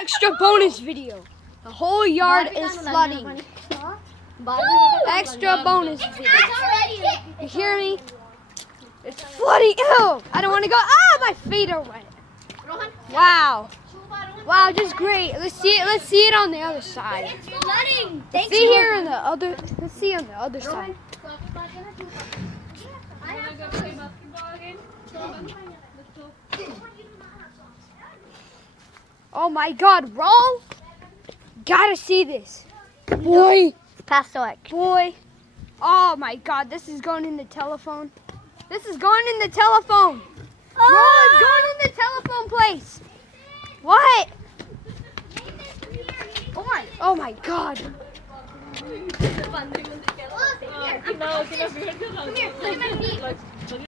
Extra bonus video. The whole yard is flooding. Extra bonus video. You hear me? It's flooding. Ew! I don't want to go. Ah, my feet are wet. Wow. Wow, just great. Let's see it. Let's see it on the other side. It's flooding. Let's see here on the other. Let's see on the other side. Oh my God, Ron! Gotta see this, boy. Pass the mic. Boy. Oh my God, this is going in the telephone. This is going in the telephone. Roll, it's going in the telephone place. What? Oh my God. Come here.